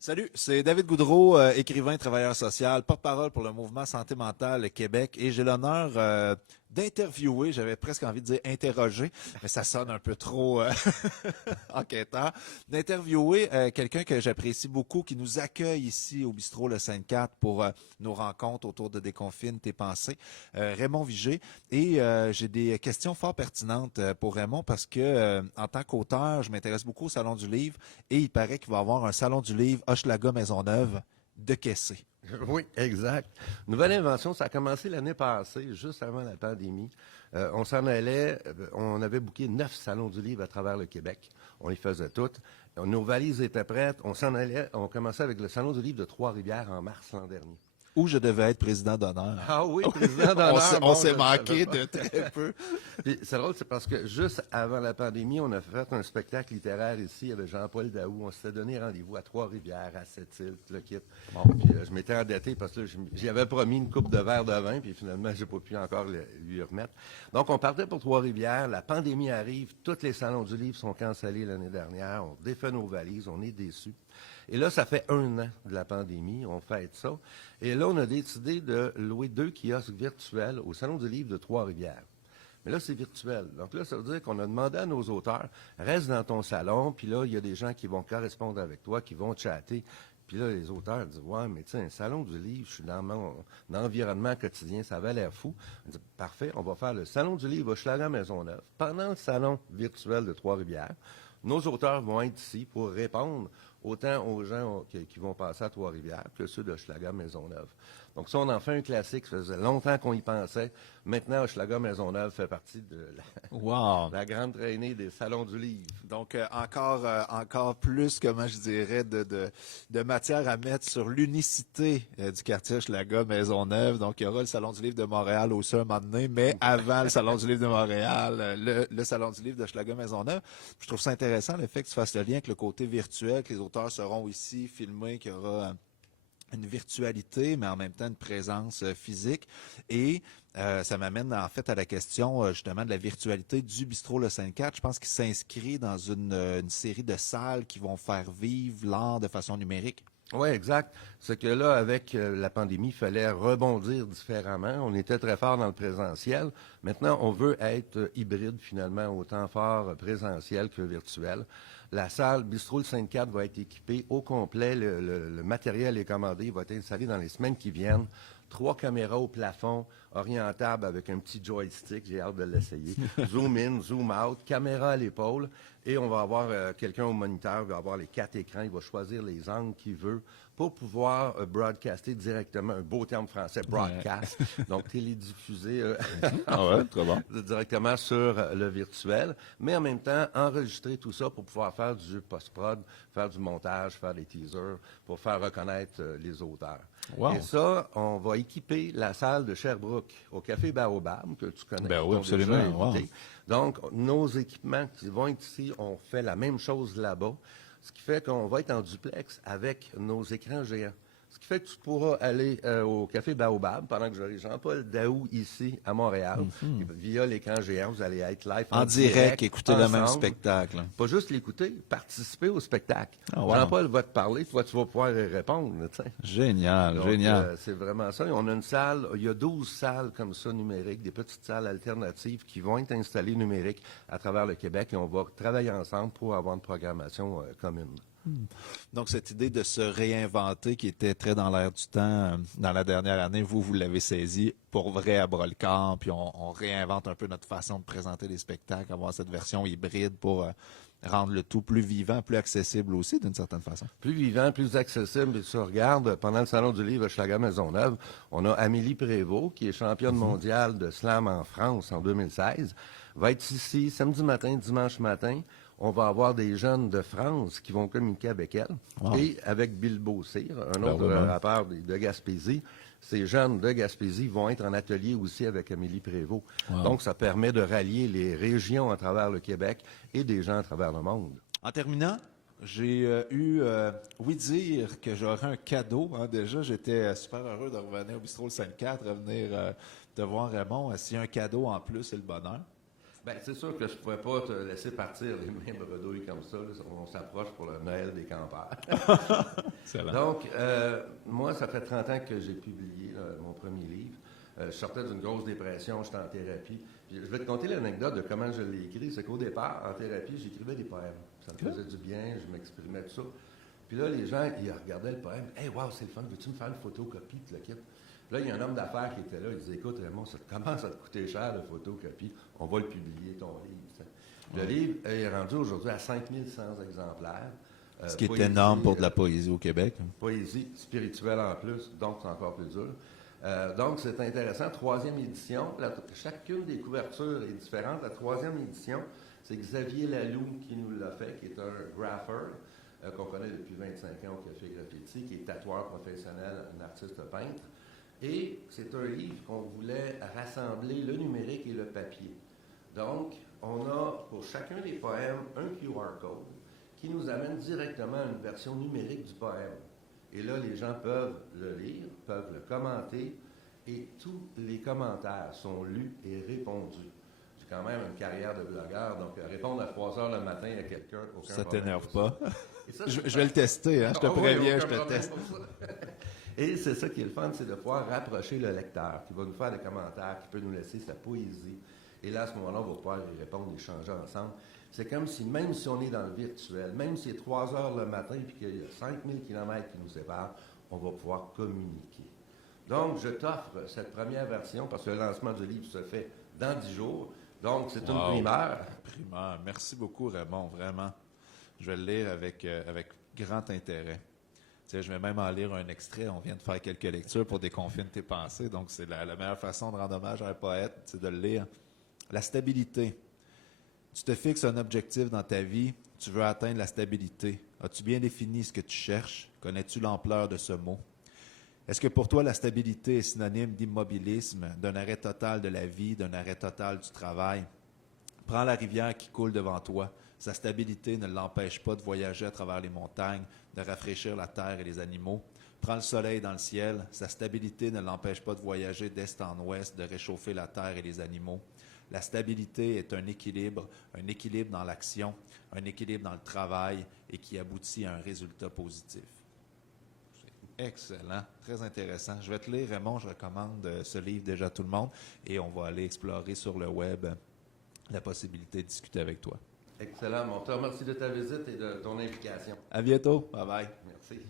Salut, c'est David Goudreau, écrivain, travailleur social, porte-parole pour le mouvement Santé mentale Québec et j'ai l'honneur d'interviewer, j'avais presque envie de dire interroger, mais ça sonne un peu trop enquêteur, d'interviewer quelqu'un que j'apprécie beaucoup, qui nous accueille ici au bistrot Le 5-4 pour nos rencontres autour de Déconfine tes pensées, Raymond Vigé. Et j'ai des questions fort pertinentes pour Raymond parce que en tant qu'auteur, je m'intéresse beaucoup au Salon du Livre et il paraît qu'il va y avoir un Salon du Livre Hochelaga Maisonneuve de Quessé. Oui, exact. Nouvelle invention, ça a commencé l'année passée, juste avant la pandémie. On s'en allait, on avait booké 9 salons du livre à travers le Québec. On les faisait toutes. Nos valises étaient prêtes. On s'en allait, on commençait avec le salon du livre de Trois-Rivières en mars l'an dernier. Où je devais être président d'honneur. Ah oui, président d'honneur. On s'est manqué de très peu. Puis, c'est drôle, c'est parce que juste avant la pandémie, on a fait un spectacle littéraire ici avec Jean-Paul Daou. On s'était donné rendez-vous à Trois-Rivières, à Sept-Îles, tout le kit. Bon. Puis je m'étais endetté parce que j'y avais promis une coupe de verre de vin, puis finalement, j'ai pas pu encore lui remettre. Donc, on partait pour Trois-Rivières. La pandémie arrive. Tous les salons du livre sont cancellés l'année dernière. On défait nos valises. On est déçus. Et là, ça fait 1 an de la pandémie, on fête ça. Et là, on a décidé de louer 2 kiosques virtuels au Salon du Livre de Trois-Rivières. Mais là, c'est virtuel. Donc là, ça veut dire qu'on a demandé à nos auteurs, reste dans ton salon, puis là, il y a des gens qui vont correspondre avec toi, qui vont chatter. Puis là, les auteurs disent, ouais, mais tu sais, un salon du livre, je suis dans mon environnement quotidien, ça avait l'air fou. On dit, parfait, on va faire le Salon du livre Hochelaga Maisonneuve. Pendant le salon virtuel de Trois-Rivières, nos auteurs vont être ici pour répondre autant aux gens qui vont passer à Trois-Rivières que ceux d'Hochelaga Maisonneuve. Donc ça, on en fait un classique. Ça faisait longtemps qu'on y pensait. Maintenant, Hochelaga Maisonneuve fait partie de Wow. la grande traînée des salons du livre. Donc, encore plus, comment je dirais, de matière à mettre sur l'unicité du quartier Hochelaga Maisonneuve. Donc, il y aura le Salon du Livre de Montréal aussi un moment donné, mais avant le Salon du Livre de Montréal, le Salon du Livre de Hochelaga Maisonneuve. Puis, je trouve ça intéressant, le fait que tu fasses le lien avec le côté virtuel, que les auteurs seront ici filmés, qu'il y aura une virtualité, mais en même temps une présence physique. Et ça m'amène en fait à la question justement de la virtualité du bistrot Le 5-4. Je pense qu'il s'inscrit dans une série de salles qui vont faire vivre l'art de façon numérique. Oui, exact. C'est que là, avec la pandémie, il fallait rebondir différemment. On était très fort dans le présentiel. Maintenant, on veut être hybride, finalement, autant fort présentiel que virtuel. La salle Bistrot le 54 va être équipée au complet. Le matériel est commandé. Il va être installé dans les semaines qui viennent. 3 caméras au plafond, orientables avec un petit joystick. J'ai hâte de l'essayer. Zoom in, zoom out, caméra à l'épaule. Et on va avoir quelqu'un au moniteur, il va avoir les 4 écrans. Il va choisir les angles qu'il veut pour pouvoir broadcaster directement, un beau terme français, broadcast, donc télédiffuser Très bon. directement sur le virtuel, mais en même temps enregistrer tout ça pour pouvoir faire du post-prod, faire du montage, faire des teasers, pour faire reconnaître les auteurs. Wow. Et ça, on va équiper la salle de Sherbrooke au Café Baobab, que tu connais. Ben oui, qui t'ont déjà absolument. invité. Wow. Donc, nos équipements qui vont être ici, on fait la même chose là-bas. Ce qui fait qu'on va être en duplex avec nos écrans géants. Ce qui fait que tu pourras aller au Café Baobab pendant que j'aurai Jean-Paul Daou ici à Montréal. Et via l'écran géant, vous allez être live En direct, écouter le même ensemble. spectacle. Pas juste l'écouter, participer au spectacle. Ah, wow. Jean-Paul va te parler, toi tu vas pouvoir y répondre. Tu sais. Génial, Donc, génial. c'est vraiment ça. On a une salle, il y a 12 salles comme ça numériques, des petites salles alternatives qui vont être installées numériques à travers le Québec et on va travailler ensemble pour avoir une programmation commune. Donc, cette idée de se réinventer qui était très dans l'air du temps dans la dernière année, vous l'avez saisi pour vrai à bras-le-corps, puis on réinvente un peu notre façon de présenter les spectacles, avoir cette version hybride pour rendre le tout plus vivant, plus accessible aussi, d'une certaine façon. Plus vivant, plus accessible. Et tu regardes, pendant le Salon du livre Hochelaga Maisonneuve, on a Amélie Prévost, qui est championne mondiale de slam en France en 2016, va être ici samedi matin, dimanche matin. On va avoir des jeunes de France qui vont communiquer avec elle. Wow. Et avec Bilbo Cyr, un autre rappeur de Gaspésie. Ces jeunes de Gaspésie vont être en atelier aussi avec Amélie Prévost. Wow. Donc, ça permet de rallier les régions à travers le Québec et des gens à travers le monde. En terminant, j'ai oui dire que j'aurais un cadeau. Hein. Déjà, j'étais super heureux de revenir au Bistrot le 54, revenir te voir Raymond. S'il y a un cadeau en plus, c'est le bonheur. Bien, c'est sûr que je ne pouvais pas te laisser partir les mains bredouilles comme ça. Là. On s'approche pour le Noël des campeurs. Excellent. Donc, moi, ça fait 30 ans que j'ai publié mon premier livre. Je sortais d'une grosse dépression, j'étais en thérapie. Puis, je vais te conter l'anecdote de comment je l'ai écrit. C'est qu'au départ, en thérapie, j'écrivais des poèmes. Ça me faisait du bien, je m'exprimais tout ça. Puis là, les gens, ils regardaient le poème. « Hey, wow, c'est le fun, veux-tu me faire une photocopie de le kit? » Là, il y a un homme d'affaires qui était là, il disait « Écoute, Raymond, ça commence à te coûter cher, la photocopie. On va le publier, ton livre. » Le livre est rendu aujourd'hui à 5100 exemplaires. Ce qui est énorme pour de la poésie au Québec. Poésie spirituelle en plus, donc c'est encore plus dur. Donc, c'est intéressant. Troisième édition. Chacune des couvertures est différente. La troisième édition, c'est Xavier Laloux qui nous l'a fait, qui est un graffeur qu'on connaît depuis 25 ans au Café Graffiti, qui est tatoueur professionnel, un artiste peintre. Et c'est un livre qu'on voulait rassembler le numérique et le papier. Donc, on a pour chacun des poèmes un QR code qui nous amène directement à une version numérique du poème. Et là, les gens peuvent le lire, peuvent le commenter, et tous les commentaires sont lus et répondus. J'ai quand même une carrière de blogueur, donc répondre à 3 heures le matin à quelqu'un, aucun Ça problème t'énerve pour pas? ça. Je vais le tester, hein? Je te préviens, oui, je aucun te problème teste. pour ça. Et c'est ça qui est le fun, c'est de pouvoir rapprocher le lecteur, qui va nous faire des commentaires, qui peut nous laisser sa poésie. Et là, à ce moment-là, on va pouvoir y répondre, échanger ensemble. C'est comme si, même si on est dans le virtuel, même si c'est 3 heures le matin et qu'il y a 5000 km qui nous séparent, on va pouvoir communiquer. Donc, je t'offre cette première version, parce que le lancement du livre se fait dans 10 jours. Donc, c'est une primeur. Primeur. Merci beaucoup, Raymond, vraiment. Je vais le lire avec grand intérêt. Tu sais, je vais même en lire un extrait. On vient de faire quelques lectures pour déconfiner tes pensées. Donc, c'est la meilleure façon de rendre hommage à un poète, c'est de le lire. La stabilité. Tu te fixes un objectif dans ta vie, tu veux atteindre la stabilité. As-tu bien défini ce que tu cherches? Connais-tu l'ampleur de ce mot? Est-ce que pour toi, la stabilité est synonyme d'immobilisme, d'un arrêt total de la vie, d'un arrêt total du travail? Prends la rivière qui coule devant toi. Sa stabilité ne l'empêche pas de voyager à travers les montagnes, de rafraîchir la terre et les animaux. Prends le soleil dans le ciel. Sa stabilité ne l'empêche pas de voyager d'est en ouest, de réchauffer la terre et les animaux. La stabilité est un équilibre dans l'action, un équilibre dans le travail et qui aboutit à un résultat positif. C'est excellent, très intéressant. Je vais te lire, Raymond, je recommande ce livre déjà à tout le monde et on va aller explorer sur le web la possibilité de discuter avec toi. Excellent. On te remercie de ta visite et de ton implication. À bientôt. Bye bye. Merci.